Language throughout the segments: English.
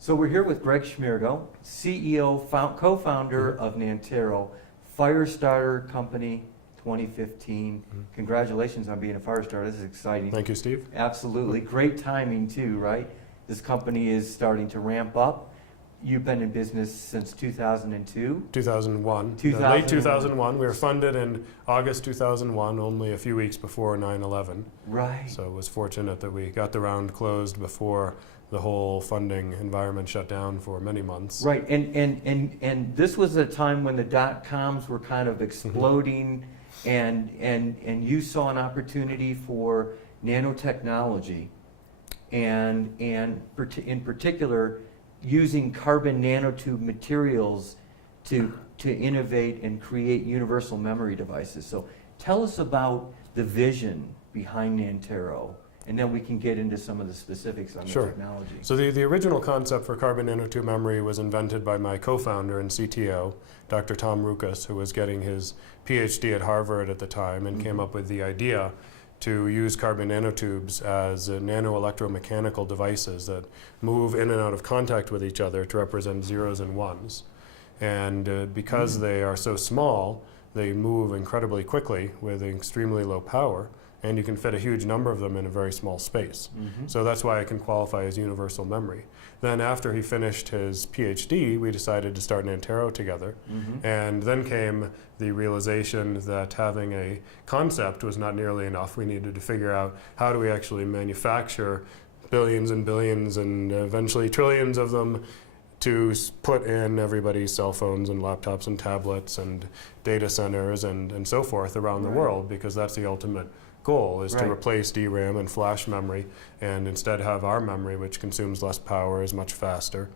So we're here with Greg Schmergel, CEO, co-founder of Nantero, FiReStarter Company 2015. Congratulations on being a FiReStarter. This is exciting. Thank you, Steve. Absolutely. Great timing too, right? This company is starting to ramp up. You've been in business since 2002? 2001. Late 2001. We were funded in August 2001, only a few weeks before 9/11. Right. So it was fortunate that we got the round closed before the whole funding environment shut down for many months. Right, and this was a time when the dot-coms were kind of exploding, and you saw an opportunity for nanotechnology, and in particular, using carbon nanotube materials to innovate and create universal memory devices. So tell us about the vision behind Nantero, and then we can get into some of the specifics on the technology. So the original concept for carbon nanotube memory was invented by my co-founder and CTO, Dr. Tom Rukas, who was getting his PhD at Harvard at the time and came up with the idea to use carbon nanotubes as nano-electromechanical devices that move in and out of contact with each other to represent zeros and ones. And because they are so small, they move incredibly quickly with extremely low power, and you can fit a huge number of them in a very small space. So that's why it can qualify as universal memory. Then after he finished his PhD, we decided to start Nantero together. And then came the realization that having a concept was not nearly enough. We needed to figure out how do we actually manufacture billions and billions and eventually trillions of them to put in everybody's cell phones and laptops and tablets and data centers and so forth around the world, because that's the ultimate goal, is to replace DRAM and flash memory and instead have our memory, which consumes less power, is much faster.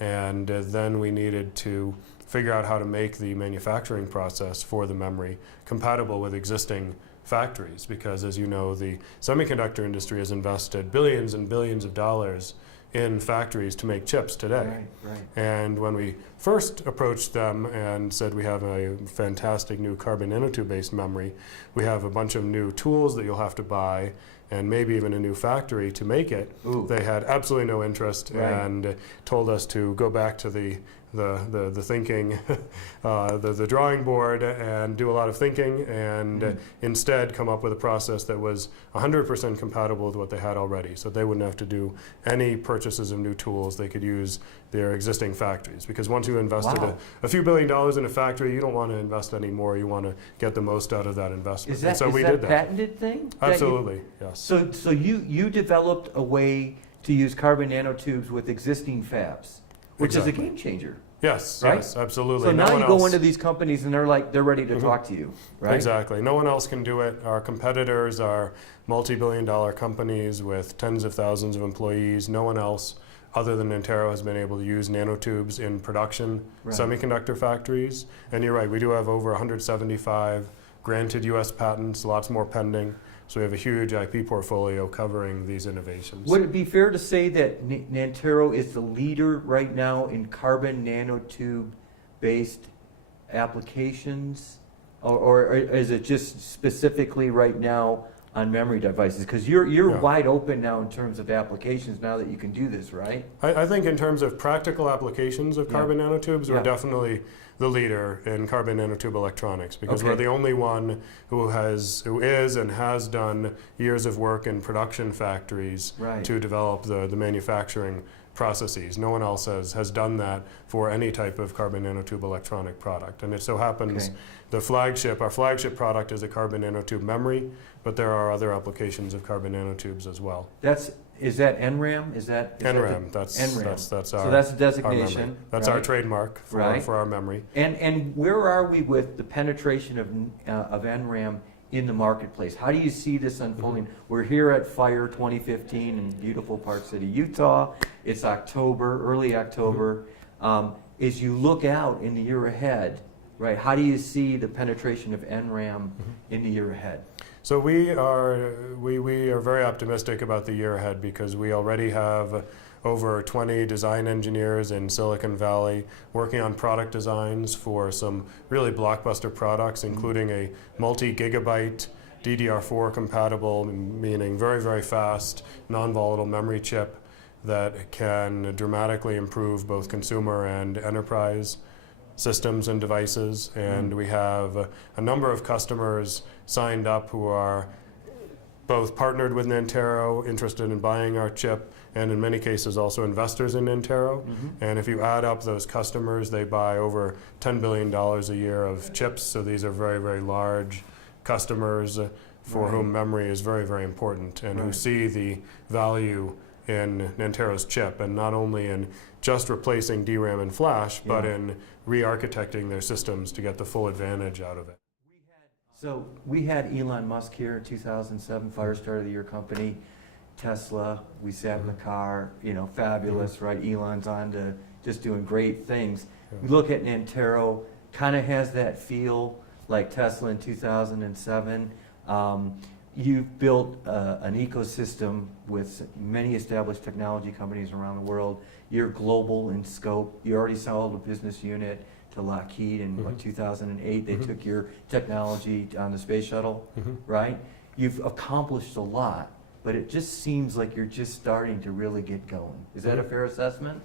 And then we needed to figure out how to make the manufacturing process for the memory compatible with existing factories, because as you know, the semiconductor industry has invested billions and billions of dollars in factories to make chips today. And when we first approached them and said we have a fantastic new carbon nanotube based memory, we have a bunch of new tools that you'll have to buy and maybe even a new factory to make it, they had absolutely no interest and told us to go back to the thinking, the drawing board, and do a lot of thinking, and instead come up with a process that was 100% compatible with what they had already. So they wouldn't have to do any purchases of new tools. They could use their existing factories. Because once you invested a few $1 billion in a factory, you don't want to invest any more. You want to get the most out of that investment. Is that, a patented thing? Absolutely, yes. So you developed a way to use carbon nanotubes with existing fabs, which is a game changer. Yes, yes, absolutely. So now you go into these companies and they're ready to talk to you, right? Exactly. No one else can do it. Our competitors are multi-billion-dollar companies with tens of thousands of employees. No one else other than Nantero has been able to use nanotubes in production semiconductor factories. And you're right, we do have over 175 granted US patents, lots more pending. So we have a huge IP portfolio covering these innovations. Would it be fair to say that Nantero is the leader right now in carbon nanotube-based applications? Or is it just specifically right now on memory devices? Because you're wide open now in terms of applications now that you can do this, right? I think in terms of practical applications of carbon nanotubes, we're definitely the leader in carbon nanotube electronics, because we're the only one who is and has done years of work in production factories to develop the manufacturing processes. No one else has done that for any type of carbon nanotube electronic product. And it so happens our flagship product is a carbon nanotube memory, but there are other applications of carbon nanotubes as well. Is that NRAM? Is NRAM? That's our. So that's the designation. That's our trademark for our memory. And where are we with the penetration of NRAM in the marketplace? How do you see this unfolding? We're here at FiRe 2015 in beautiful Park City, Utah. It's October, early October. As you look out in the year ahead, right? How do you see the penetration of NRAM in the year ahead? So we are very optimistic about the year ahead, because we already have over 20 design engineers in Silicon Valley working on product designs for some really blockbuster products, including a multi-gigabyte DDR4 compatible, meaning very, very fast, non-volatile memory chip that can dramatically improve both consumer and enterprise systems and devices. And we have a number of customers signed up who are both partnered with Nantero, interested in buying our chip, and in many cases also investors in Nantero. And if you add up those customers, they buy over $10 billion a year of chips. So these are very, very large customers for whom memory is very, very important, and who see the value in Nantero's chip, and not only in just replacing DRAM and flash, but in re-architecting their systems to get the full advantage out of it. So we had Elon Musk here in 2007, FiReStarter of the Year company, Tesla, we sat in the car, you know, fabulous, right? Elon's on to just doing great things. We look at Nantero, kind of has that feel like Tesla in 2007. You've built an ecosystem with many established technology companies around the world. You're global in scope. You already sold a business unit to Lockheed in what, 2008. They took your technology on the space shuttle, right? You've accomplished a lot, but it just seems like you're just starting to really get going. Is that a fair assessment?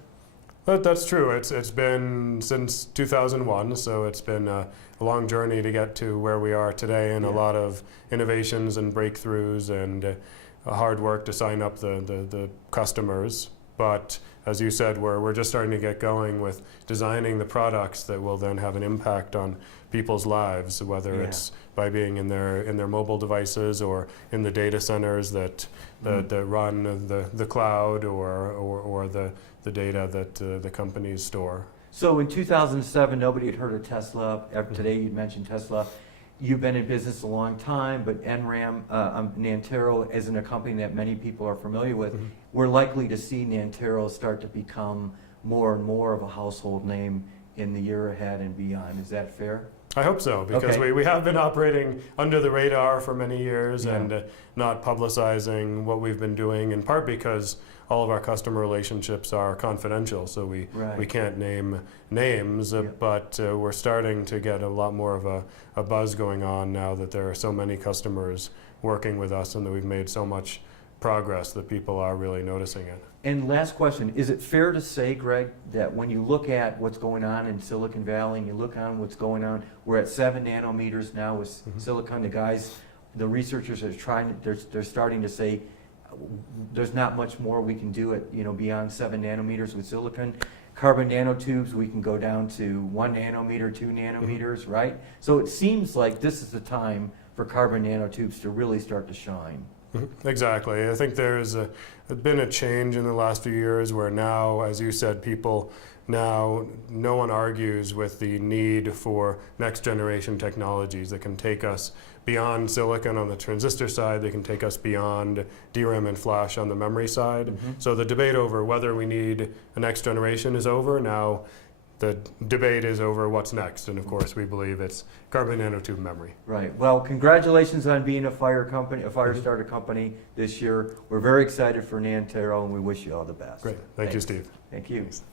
That's true. It's been since 2001, so it's been a long journey to get to where we are today, and a lot of innovations and breakthroughs, and hard work to sign up the customers. But as you said, we're just starting to get going with designing the products that will then have an impact on people's lives, whether it's by being in their mobile devices, or in the data centers that run the cloud, or the data that the companies store. So in 2007, nobody had heard of Tesla. Today you mentioned Tesla. You've been in business a long time, but NRAM, Nantero isn't a company that many people are familiar with. We're likely to see Nantero start to become more and more of a household name in the year ahead and beyond. Is that fair? I hope so, because we have been operating under the radar for many years, and not publicizing what we've been doing, in part because all of our customer relationships are confidential, so we can't name names, but we're starting to get a lot more of a buzz going on now that there are so many customers working with us, and that we've made so much progress that people are really noticing it. And last question, is it fair to say, Greg, that when you look at what's going on in Silicon Valley, and you look on what's going on, we're at 7 nanometers now with silicon, the researchers are trying, they're starting to say, there's not much more we can do at, beyond 7 nanometers with silicon. Carbon nanotubes, we can go down to 1 nanometer, 2 nanometers, right? So it seems like this is the time for carbon nanotubes to really start to shine. Exactly. I think there's been a change in the last few years where now, as you said, no one argues with the need for next generation technologies that can take us beyond silicon on the transistor side. They can take us beyond DRAM and flash on the memory side. So the debate over whether we need a next generation is over. Now the debate is over what's next, and of course we believe it's carbon nanotube memory. Right. Well, congratulations on being a FiReStarter company this year. We're very excited for Nantero, and we wish you all the best. Great. Thank you, Steve. Thank you. Thanks.